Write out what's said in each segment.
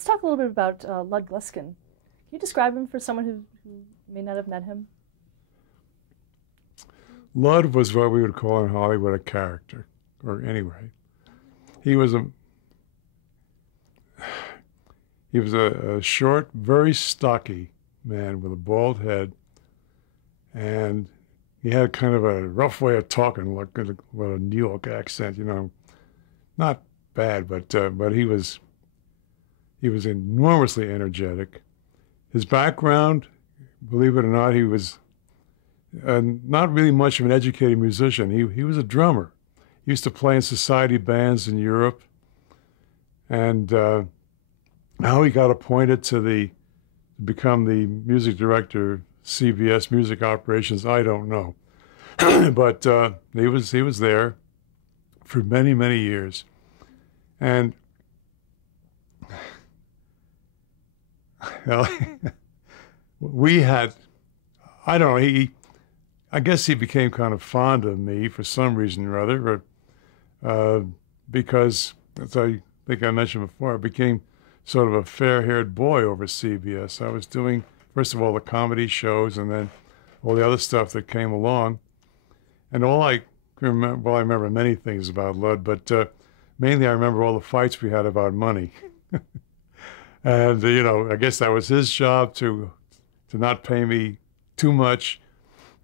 Let's talk a little bit about Lud Gluskin. Can you describe him for someone who may not have met him? Lud was what we would call in Hollywood a character, or anyway, he was a a short, very stocky man with a bald head, and he had kind of a rough way of talking, like with a New York accent. Not bad, but he was enormously energetic. His background, believe it or not, he was not really much of an educated musician. He was a drummer. He used to play in society bands in Europe, and how he got appointed to become the music director, CBS Music Operations, I don't know. But he was there for many, many years. And well, we had, I don't know, I guess he became kind of fond of me for some reason or other, because, as I think I mentioned before, I became sort of a fair-haired boy over CBS. I was doing, first of all, the comedy shows and then all the other stuff that came along. And all I can remember, well, I remember many things about Lud, but mainly I remember all the fights we had about money. And, I guess that was his job to not pay me too much.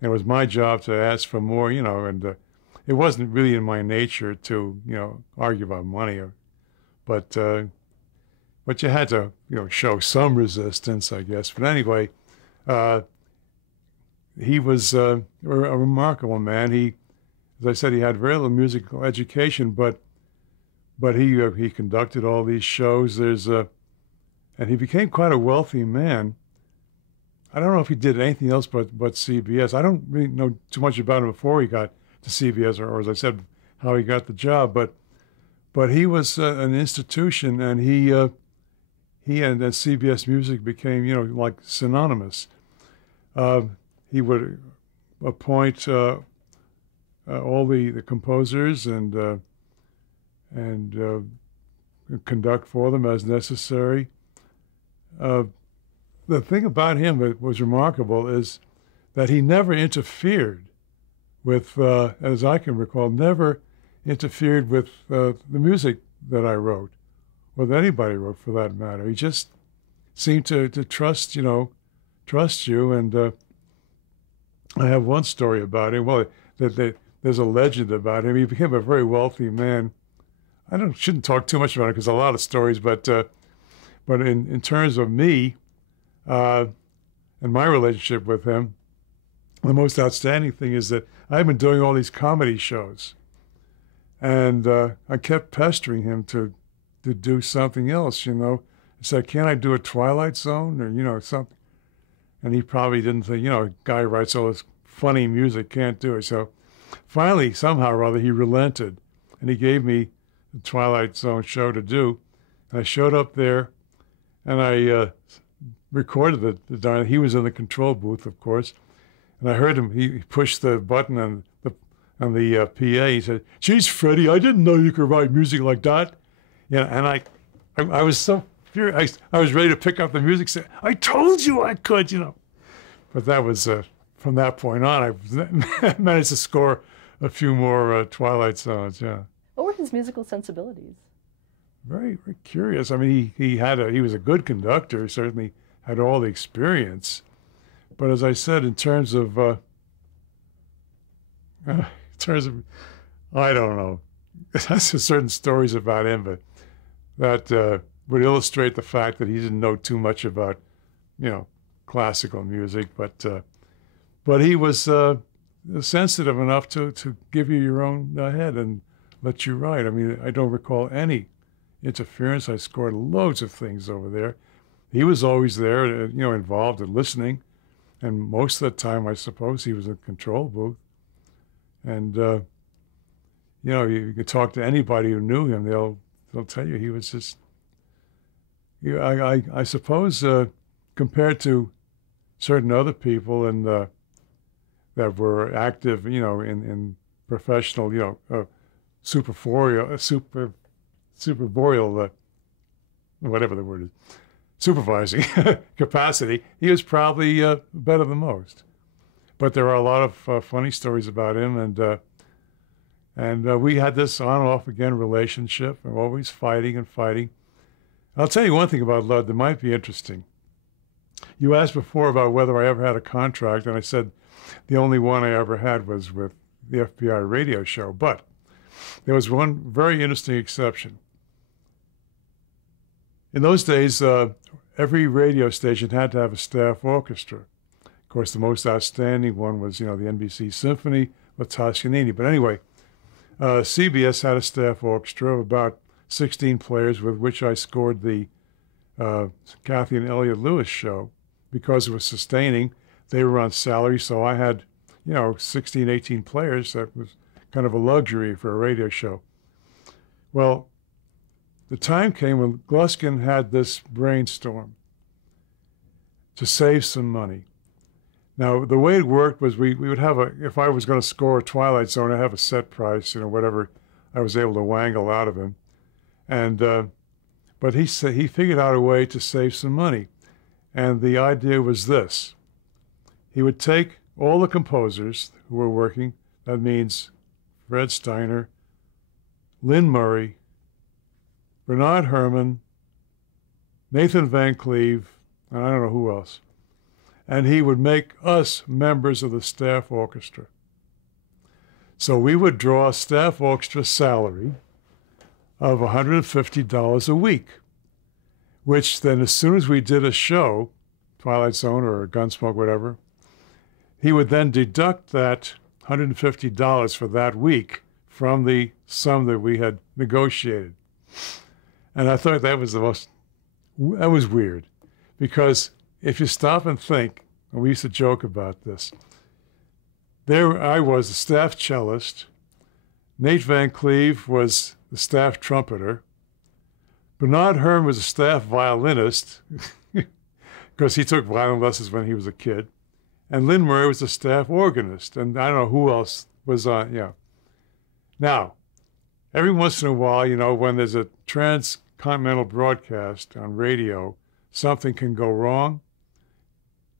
It was my job to ask for more, and it wasn't really in my nature to, argue about money. But you had to, show some resistance, I guess. But anyway, he was a remarkable man. As I said, he had very little musical education, but he conducted all these shows. And he became quite a wealthy man. I don't know if he did anything else but CBS. I don't really know too much about him before he got to CBS, or as I said, how he got the job. But he was an institution, and he and CBS Music became, like synonymous. He would appoint all the composers and conduct for them as necessary. The thing about him that was remarkable is that he never interfered with, as I can recall, never interfered with the music that I wrote, or that anybody wrote for that matter. He just seemed to trust you, and I have one story about him. Well, there's a legend about him. He became a very wealthy man. Shouldn't talk too much about it because a lot of stories, but in terms of me and my relationship with him, the most outstanding thing is that I've been doing all these comedy shows, and I kept pestering him to do something else. I said, "Can't I do a Twilight Zone or something?" And he probably didn't think, a guy who writes all this funny music can't do it. So finally, somehow or other, he relented, and he gave me the Twilight Zone show to do. And I showed up there, and I recorded the darn. He was in the control booth, of course, and I heard him. He pushed the button on the PA. He said, "Geez, Freddie, I didn't know you could write music like that." And I was so furious. I was ready to pick up the music. Say, "I told you I could," But that was from that point on. I managed to score a few more Twilight Zones. Yeah. What were his musical sensibilities? Very, very curious. I mean, he was a good conductor. He certainly had all the experience. But as I said, in terms of, I don't know. That's certain stories about him, but that would illustrate the fact that he didn't know too much about, classical music. But he was sensitive enough to give you your own head and let you write. I mean, I don't recall any interference. I scored loads of things over there. He was always there, involved in listening, and most of the time, I suppose, he was in the control booth. And you could talk to anybody who knew him; they'll tell you he was just. I suppose compared to certain other people that were active, in professional, superboreal whatever the word is, supervising capacity, he was probably better than most. But there are a lot of funny stories about him, and we had this on and off again relationship, and always fighting and fighting. I'll tell you one thing about Lud that might be interesting. You asked before about whether I ever had a contract, and I said the only one I ever had was with the FBI radio show. But there was one very interesting exception. In those days, every radio station had to have a staff orchestra. Of course, the most outstanding one was, the NBC Symphony with Toscanini. But anyway, CBS had a staff orchestra of about 16 players, with which I scored the Kathy and Elliott Lewis show. Because it was sustaining, they were on salary, so I had, 16, 18 players. That was kind of a luxury for a radio show. Well, the time came when Gluskin had this brainstorm to save some money. Now, the way it worked was we would have if I was going to score a Twilight Zone, I'd have a set price, whatever I was able to wangle out of him. And but he figured out a way to save some money. And the idea was this. He would take all the composers who were working, that means Fred Steiner, Lynn Murray, Bernard Herrmann, Nathan Van Cleve, and I don't know who else. And he would make us members of the staff orchestra. So we would draw a staff orchestra salary of $150 a week, which then as soon as we did a show, Twilight Zone or Gunsmoke, whatever, he would then deduct that $150 for that week from the sum that we had negotiated. And I thought that was that was weird, because if you stop and think, and we used to joke about this, there I was, the staff cellist, Nate Van Cleve was the staff trumpeter, Bernard Herrmann was a staff violinist, because he took violin lessons when he was a kid, and Lynn Murray was a staff organist, and I don't know who else was on, Now, every once in a while, when there's a transcontinental broadcast on radio, something can go wrong.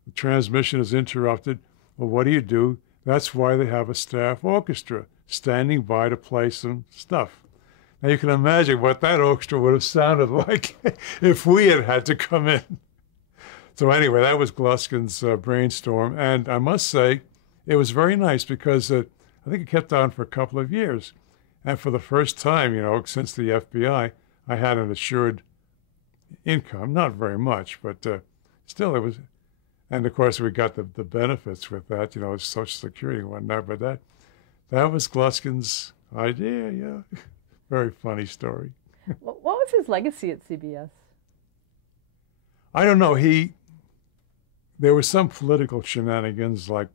The transmission is interrupted. Well, what do? That's why they have a staff orchestra standing by to play some stuff. Now, you can imagine what that orchestra would have sounded like if we had to come in. So anyway, that was Gluskin's brainstorm. And I must say, it was very nice because I think it kept on for a couple of years. And for the first time, since the FBI, I had an assured income. Not very much, but still it was. And of course, we got the benefits with that, Social Security and whatnot. But that was Gluskin's idea, yeah. Very funny story. What was his legacy at CBS? I don't know. There were some political shenanigans, like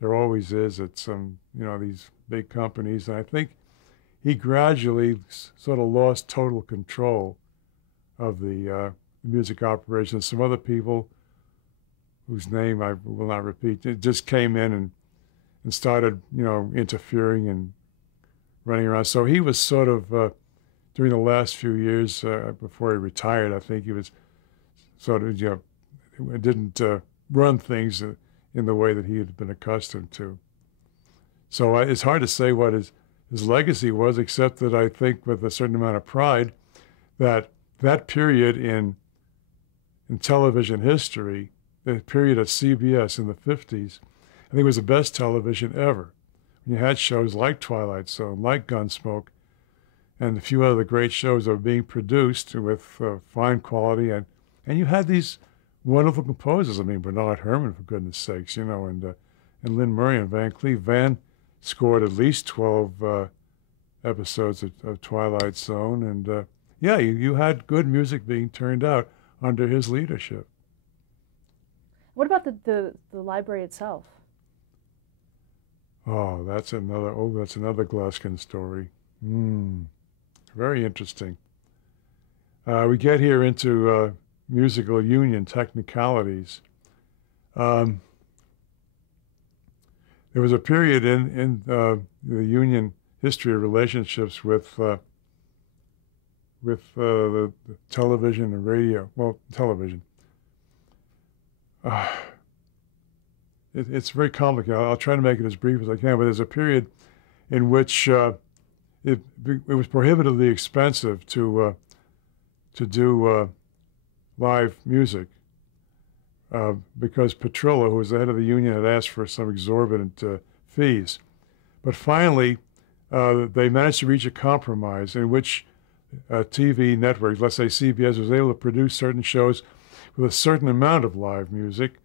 there always is at some, these big companies. And I think he gradually sort of lost total control of the music operation. Some other people, whose name I will not repeat, just came in and started, interfering and running around. So he was sort of, during the last few years before he retired, I think he was sort of, didn't run things in the way that he had been accustomed to. So it's hard to say what his legacy was, except that I think with a certain amount of pride that period in television history, the period at CBS in the 50s, I think was the best television ever. You had shows like Twilight Zone, like Gunsmoke, and a few other great shows that were being produced with fine quality, and you had these wonderful composers. I mean, Bernard Herrmann, for goodness sakes, and Lynn Murray and Van Cleve. Van scored at least 12 episodes of Twilight Zone, and you had good music being turned out under his leadership. What about the library itself? Oh, that's another Gluskin story. Very interesting. We get here into musical union technicalities. There was a period in the union history of relationships with with the television and radio. Well, television. It's very complicated. I'll try to make it as brief as I can, but there's a period in which it was prohibitively expensive to do live music because Petrillo, who was the head of the union, had asked for some exorbitant fees. But finally, they managed to reach a compromise in which TV networks, let's say CBS, was able to produce certain shows with a certain amount of live music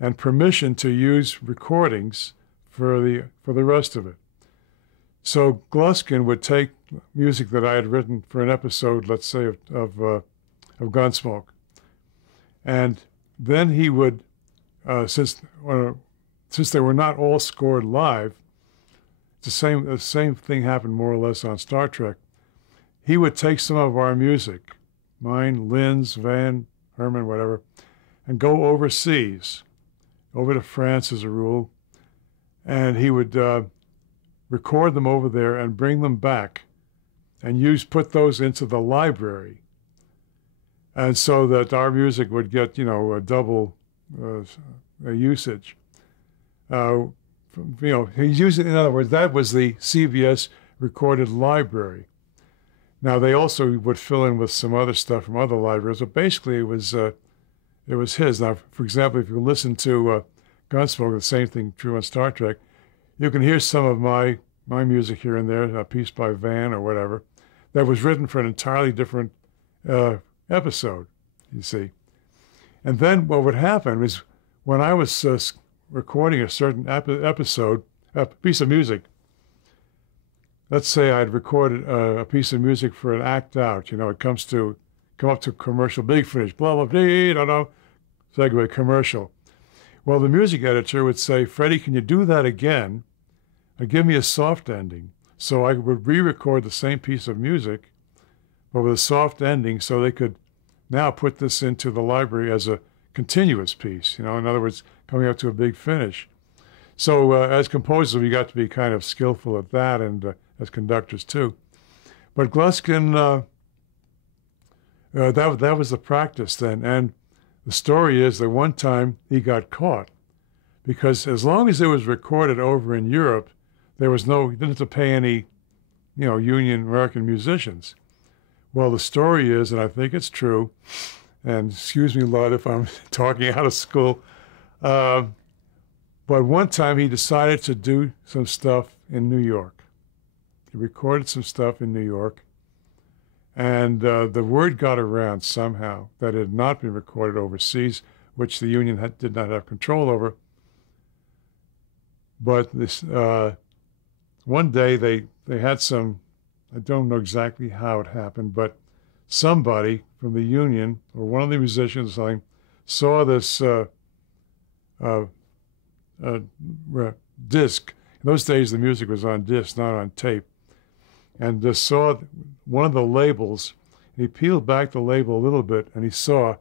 and permission to use recordings for the rest of it. So Gluskin would take music that I had written for an episode, let's say, of Gunsmoke, and then he would, since they were not all scored live, the same thing happened more or less on Star Trek. He would take some of our music, mine, Lynn's, Van, Herman, whatever, and go overseas, over to France as a rule, and he would record them over there and bring them back and put those into the library. And so that our music would get, a double usage. He's using, in other words, that was the CBS recorded library. Now, they also would fill in with some other stuff from other libraries, but basically it was his. Now, for example, if you listen to Gunsmoke, the same thing true on Star Trek, you can hear some of my music here and there, a piece by Van or whatever, that was written for an entirely different episode, you see. And then what would happen is when I was recording a certain episode, a piece of music, let's say I'd recorded a piece of music for an act out, it come up to commercial, big finish, blah, blah, blah, da, da, segue, commercial. Well, the music editor would say, Freddie, can you do that again and give me a soft ending? So I would re-record the same piece of music, but with a soft ending so they could now put this into the library as a continuous piece, in other words, coming up to a big finish. So as composers, we got to be kind of skillful at that, and as conductors too. But Gluskin, that was the practice then. And the story is that one time he got caught because as long as it was recorded over in Europe, he didn't have to pay any, union American musicians. Well, the story is, and I think it's true, and excuse me, Lud, if I'm talking out of school, but one time he decided to do some stuff in New York. He recorded some stuff in New York, and the word got around somehow that it had not been recorded overseas, which the union did not have control over. But this one day they had some, I don't know exactly how it happened, but somebody from the union or one of the musicians or something saw this disc. In those days, the music was on disc, not on tape. And saw one of the labels. He peeled back the label a little bit, and he saw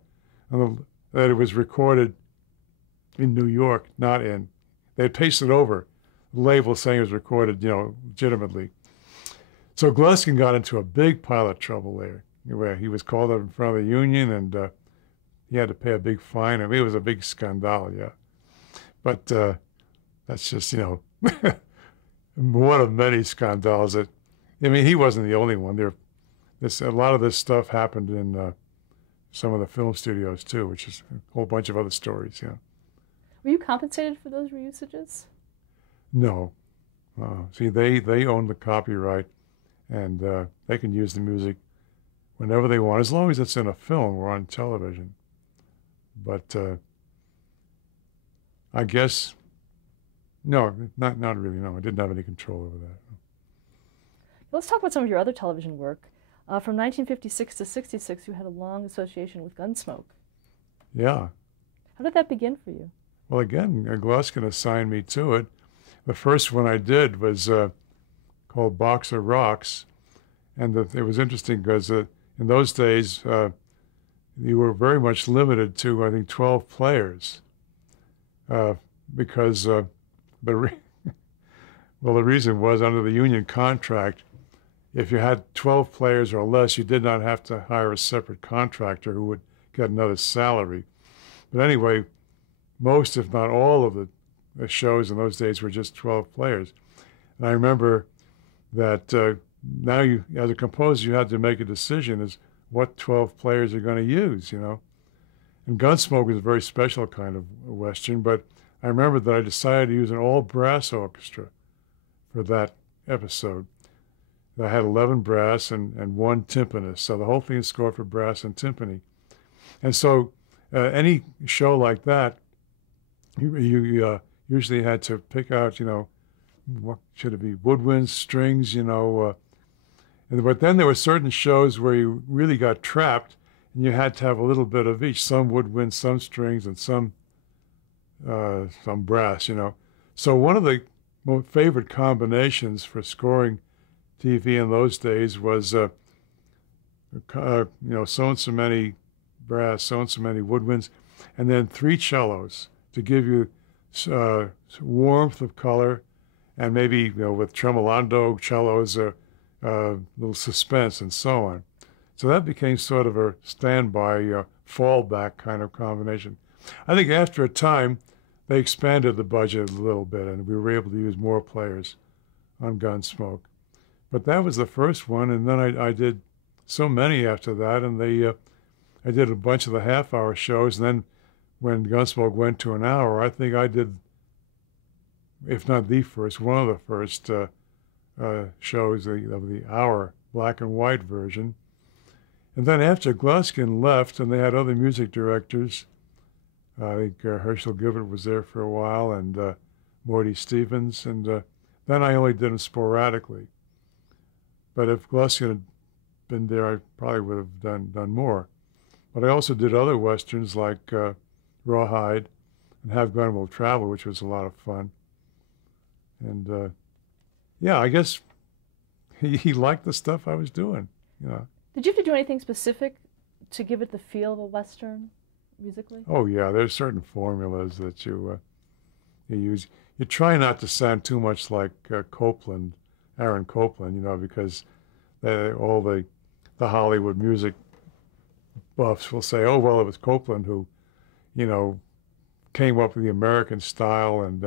that it was recorded in New York, not in. They had pasted over the label saying it was recorded, legitimately. So Gluskin got into a big pile of trouble there, where he was called up in front of the union, and he had to pay a big fine. I mean, it was a big scandal, yeah. But that's just, one of many scandals that, he wasn't the only one. A lot of this stuff happened in some of the film studios too, which is a whole bunch of other stories, yeah. Were you compensated for those reusages? No. See, they own the copyright, and they can use the music whenever they want, as long as it's in a film or on television. But I guess, no, not really, no. I didn't have any control over that. Let's talk about some of your other television work. From 1956 to 66, you had a long association with Gunsmoke. Yeah. How did that begin for you? Well, again, Gluskin assigned me to it. The first one I did was called Boxer Rocks. And it was interesting because in those days, you were very much limited to, I think, 12 players. Because the reason was under the union contract, if you had 12 players or less, you did not have to hire a separate contractor who would get another salary. But anyway, most, if not all, of the shows in those days were just 12 players. And I remember that now you, as a composer, you had to make a decision as what 12 players you're going to use, you know. And Gunsmoke was a very special kind of Western, but I remember that I decided to use an all-brass orchestra for that episode. I had 11 brass and one timpanist, so the whole thing is scored for brass and timpani. And so any show like that, you usually had to pick out, you know, what should it be, woodwinds, strings, you know. But then there were certain shows where you really got trapped, and you had to have a little bit of each. Some woodwinds, some strings, and some brass, you know. So one of the most favorite combinations for scoring TV in those days was, you know, so and so many brass, so and so many woodwinds, and then 3 cellos to give you warmth of color, and maybe, you know, with tremolando cellos, little suspense and so on. So that became sort of a standby, fallback kind of combination. I think after a time, they expanded the budget a little bit, and we were able to use more players on Gunsmoke. But that was the first one, and then I did so many after that, and I did a bunch of the half-hour shows, and then when Gunsmoke went to an hour, I think I did, if not the first, one of the first shows of the hour black and white version. And then after Gluskin left, and they had other music directors, I think Herschel Gilbert was there for a while, and Morty Stevens, and then I only did them sporadically. But if Gluskin had been there, I probably would have done more. But I also did other westerns like Rawhide and Have Gun Will Travel, which was a lot of fun. And yeah, I guess he liked the stuff I was doing, you know. Did you have to do anything specific to give it the feel of a Western musically? Oh yeah, there's certain formulas that you use. You try not to sound too much like Copeland, Aaron Copland, you know, because all the Hollywood music buffs will say, oh, well, it was Copland who, you know, came up with the American style, and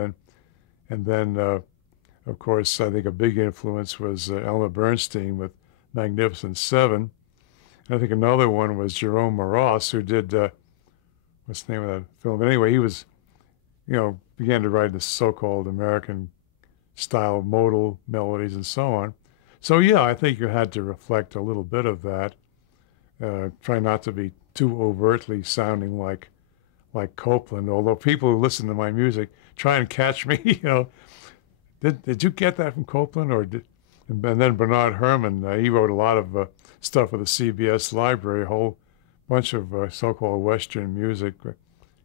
then of course, I think a big influence was Elmer Bernstein with Magnificent Seven. And I think another one was Jerome Moross, who did, what's the name of that film? But anyway, he was, you know, began to write the so-called American style modal melodies and so on. So yeah, I think you had to reflect a little bit of that. Try not to be too overtly sounding like Copland, although people who listen to my music try and catch me, you know, did you get that from Copland? And then Bernard Herrmann, he wrote a lot of stuff for the CBS library, a whole bunch of so-called Western music. It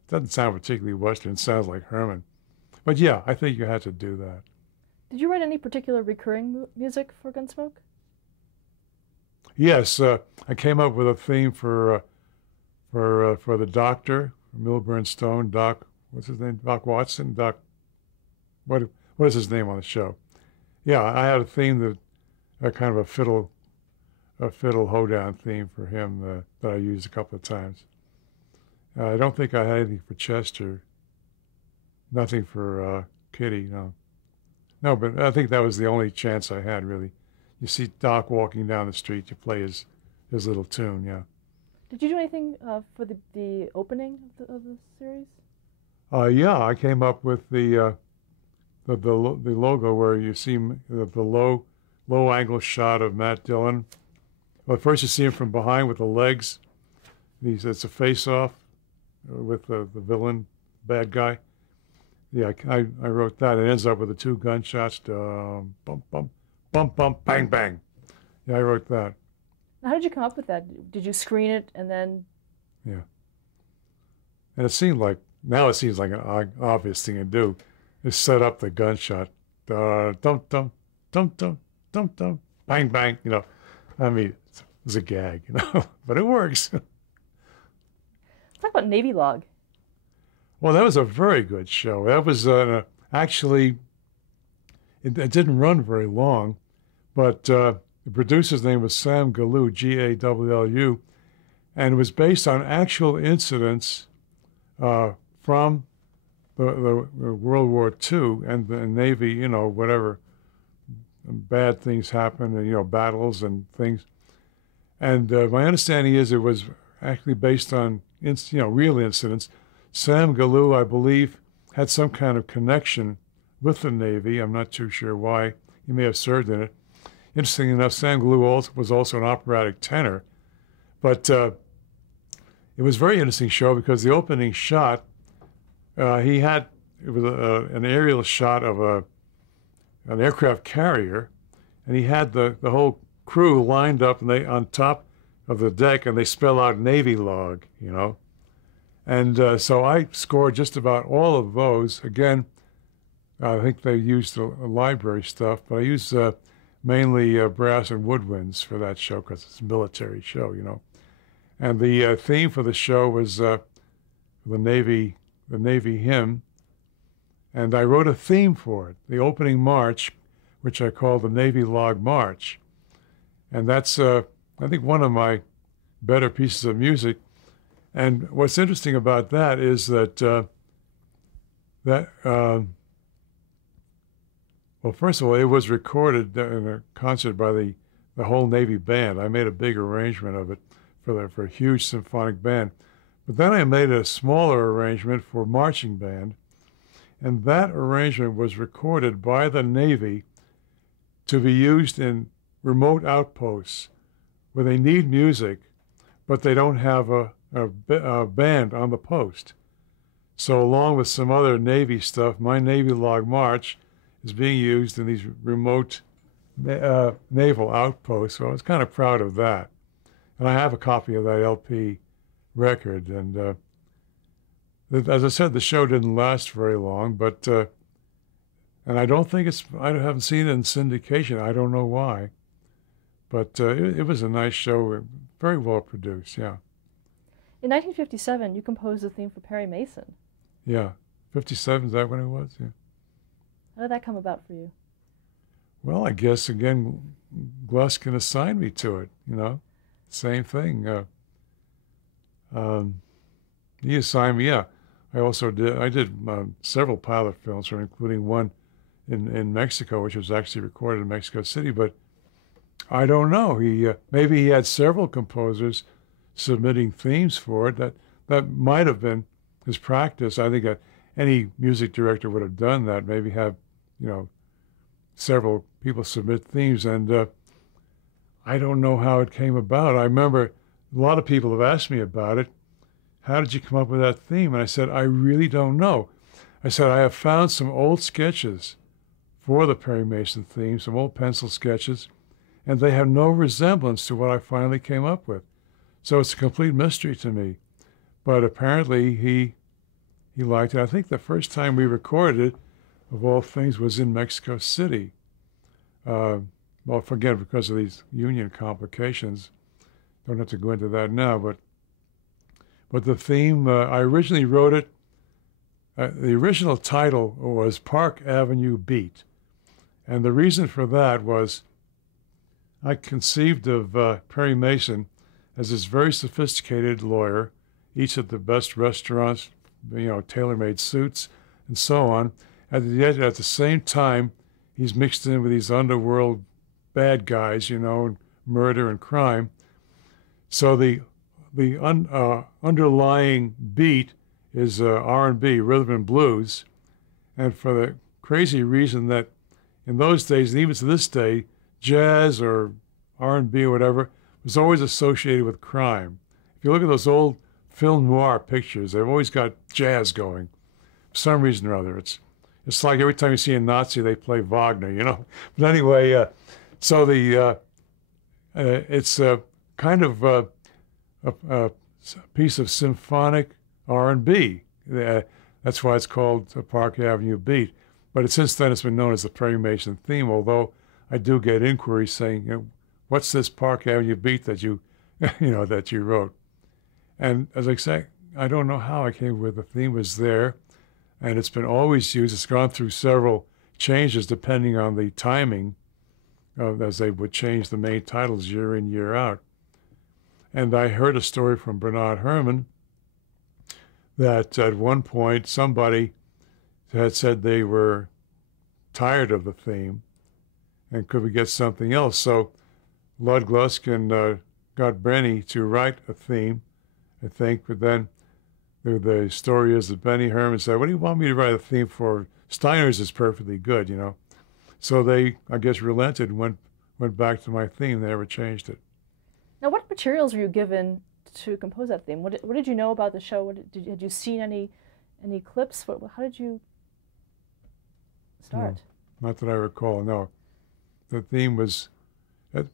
doesn't sound particularly Western, it sounds like Herrmann. But yeah, I think you had to do that. Did you write any particular recurring music for Gunsmoke? Yes, I came up with a theme for the Doctor, Milburn Stone, Doc, what's his name? Doc Watson, Doc, what is his name on the show? Yeah, I had a theme that kind of a fiddle hoedown theme for him that I used a couple of times. I don't think I had anything for Chester, nothing for Kitty, no. No, but I think that was the only chance I had, really. You see Doc walking down the street, you play his little tune, yeah. Did you do anything for the opening of the series? Yeah, I came up with the logo where you see the low angle shot of Matt Dillon. Well, first you see him from behind with the legs. It's a face-off with the villain, bad guy. Yeah, I wrote that. It ends up with the 2 gunshots. Bump, bump, bump, bump, bang, bang. Yeah, I wrote that. How did you come up with that? Did you screen it and then? Yeah. And it seemed like, now it seems like an obvious thing to do, is set up the gunshot. Dum, dum, dum, dum, dum, dum, bang, bang. You know, I mean, it's a gag, you know, but it works. Let's talk about Navy Log. Well, that was a very good show. That was actually, it didn't run very long, but The producer's name was Sam Gallu, Gawlu, and it was based on actual incidents from the World War II and the Navy, you know, whatever bad things happened, and, you know, battles and things. And my understanding is it was actually based on, you know, real incidents. Sam Gallu, I believe, had some kind of connection with the Navy. I'm not too sure why. He may have served in it. Interestingly enough, Sam Gallu was also an operatic tenor. But it was a very interesting show because the opening shot, it was an aerial shot of an aircraft carrier, and he had the whole crew lined up and they on top of the deck, and they spell out Navy log, you know. And so I scored just about all of those. Again, I think they used the library stuff, but I used mainly brass and woodwinds for that show because it's a military show, you know. And the theme for the show was the Navy hymn, and I wrote a theme for it, the opening march, which I called the Navy Log March. And that's, I think, one of my better pieces of music. And what's interesting about that is that, well, first of all, it was recorded in a concert by the whole Navy band. I made a big arrangement of it for a huge symphonic band. But then I made a smaller arrangement for marching band, and that arrangement was recorded by the Navy to be used in remote outposts where they need music, but they don't have a band on the post. So along with some other Navy stuff, my Navy Log March is being used in these remote naval outposts. So I was kind of proud of that. And I have a copy of that LP record. And as I said, the show didn't last very long, but and I don't think I haven't seen it in syndication. I don't know why. But it was a nice show, very well produced, yeah. In 1957, you composed the theme for Perry Mason. Yeah. 57, is that when it was? Yeah. How did that come about for you? Well, I guess, again, Gluskin assigned me to it, you know. Same thing. He assigned me, yeah. I did several pilot films, including one in Mexico, which was actually recorded in Mexico City, but I don't know. Maybe he had several composers submitting themes for it. That might have been his practice. I think any music director would have done that. Maybe have, you know, several people submit themes, and I don't know how it came about. I remember a lot of people have asked me about it. How did you come up with that theme? And I said, I really don't know. I said, I have found some old sketches for the Perry Mason theme, some old pencil sketches, and they have no resemblance to what I finally came up with. So it's a complete mystery to me. But apparently he liked it. I think the first time we recorded it, of all things, was in Mexico City. Well, forget it because of these union complications. Don't have to go into that now, but the theme, I originally wrote it, the original title was Park Avenue Beat. And the reason for that was I conceived of Perry Mason as this very sophisticated lawyer, eats at the best restaurants, you know, tailor-made suits, and so on. At the same time, he's mixed in with these underworld bad guys, you know, murder and crime. So the underlying beat is R&B, rhythm and blues, and for the crazy reason that in those days, and even to this day, jazz or R&B or whatever was always associated with crime. If you look at those old film noir pictures, they've always got jazz going for some reason or other. It's like every time you see a Nazi, they play Wagner, you know. But anyway, so it's kind of a piece of symphonic R&B. That's why it's called Park Avenue Beat. But since then, it's been known as the Perry Mason theme, although I do get inquiries saying, you know, what's this Park Avenue Beat that you wrote? And as I say, I don't know how I came with the theme was there, and it's been always used. It's gone through several changes depending on the timing as they would change the main titles year in, year out. And I heard a story from Bernard Herrmann that at one point somebody had said they were tired of the theme and could we get something else. So Lud Gluskin got Benny to write a theme, I think, but then the story is that Benny Herrmann said, what do you want me to write a theme for? Steiner's is perfectly good, you know. So they, I guess, relented and went back to my theme. They never changed it. Now, what materials were you given to compose that theme? What did you know about the show? Had you seen any clips? How did you start? No, not that I recall, no. The theme was,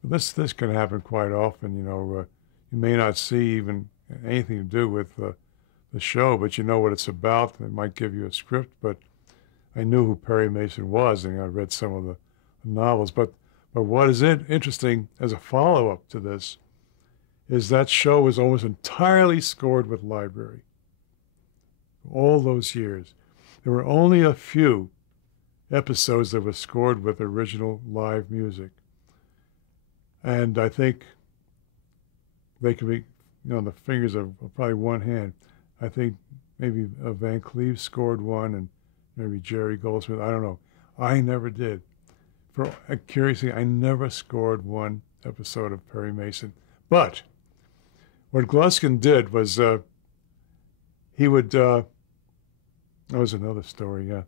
this can happen quite often, you know. You may not see even anything to do with the show, but you know what it's about. It might give you a script, but I knew who Perry Mason was, and I read some of the novels. But what is interesting as a follow-up to this is that show was almost entirely scored with library. All those years. There were only a few episodes that were scored with original live music. And I think they could be, you know, on the fingers of probably one hand. I think maybe Van Cleve scored one and maybe Jerry Goldsmith. I don't know. I never did. For curiously, I never scored one episode of Perry Mason. But what Gluskin did was he would, that was another story, yeah.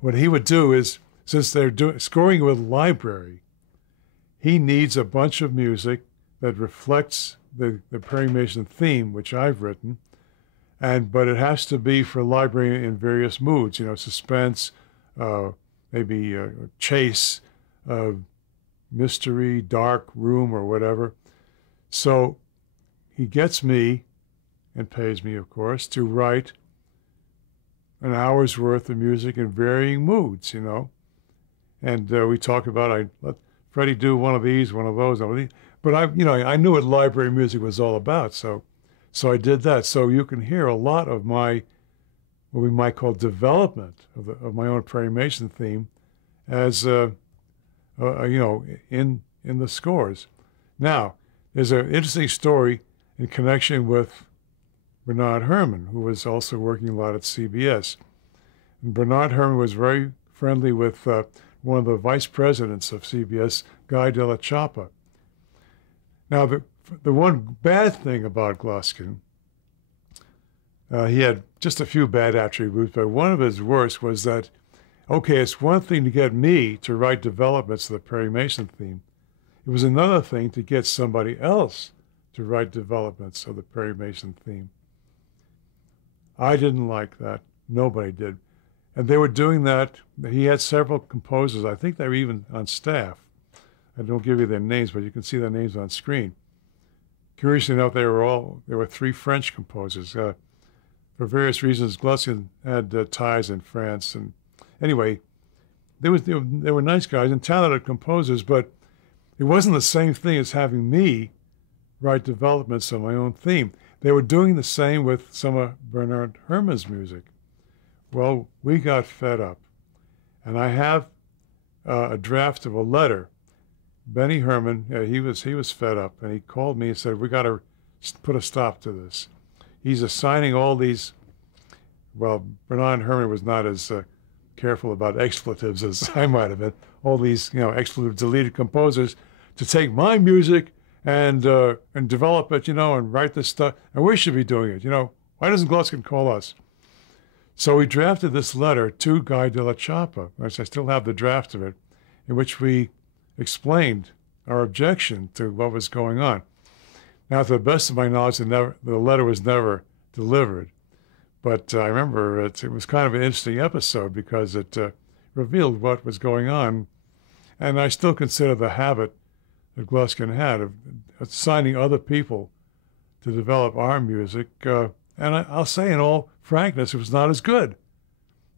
What he would do is, since they're scoring with library, he needs a bunch of music that reflects the Perry Mason theme, which I've written, but it has to be for library in various moods, you know, suspense, maybe chase, mystery, dark room, or whatever. So he gets me, and pays me, of course, to write an hour's worth of music in varying moods, you know. And we talk about, I let Freddie do one of these, one of those, one of these. But I knew what library music was all about, so I did that. So you can hear a lot of my, what we might call development of my own Perry Mason theme, as you know, in the scores. Now, there's an interesting story in connection with Bernard Herrmann, who was also working a lot at CBS. And Bernard Herrmann was very friendly with one of the vice presidents of CBS, Guy de la Chapa. Now, the one bad thing about Gluskin, he had just a few bad attributes, but one of his worst was that, okay, it's one thing to get me to write developments of the Perry Mason theme. It was another thing to get somebody else to write developments of the Perry Mason theme. I didn't like that. Nobody did. And they were doing that. He had several composers. I think they were even on staff. I don't give you their names, but you can see their names on screen. Curiously enough, there were three French composers. For various reasons, Gluskin had ties in France. And anyway, they were nice guys and talented composers, but it wasn't the same thing as having me write developments of my own theme. They were doing the same with some of Bernard Herrmann's music. Well, we got fed up. And I have a draft of a letter. Benny Herrmann, he was fed up, and he called me and said, we got to put a stop to this. He's assigning all these, well, Bernard Herrmann was not as careful about expletives as I might have been, all these, you know, expletive deleted composers to take my music and develop it, you know, and write this stuff. And we should be doing it, you know. Why doesn't Gluskin call us? So we drafted this letter to Guy de la Chapa, which I still have the draft of it, in which we explained our objection to what was going on. Now, to the best of my knowledge, the letter was never delivered. But I remember it was kind of an interesting episode because it revealed what was going on. And I still consider the habit that Gluskin had of assigning other people to develop our music. And I'll say in all frankness, it was not as good.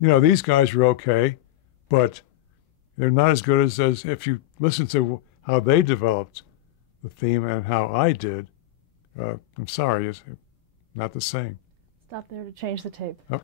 You know, these guys were okay, but they're not as good as if you listen to how they developed the theme and how I did. I'm sorry, it's not the same. Stop there to change the tape. Oh.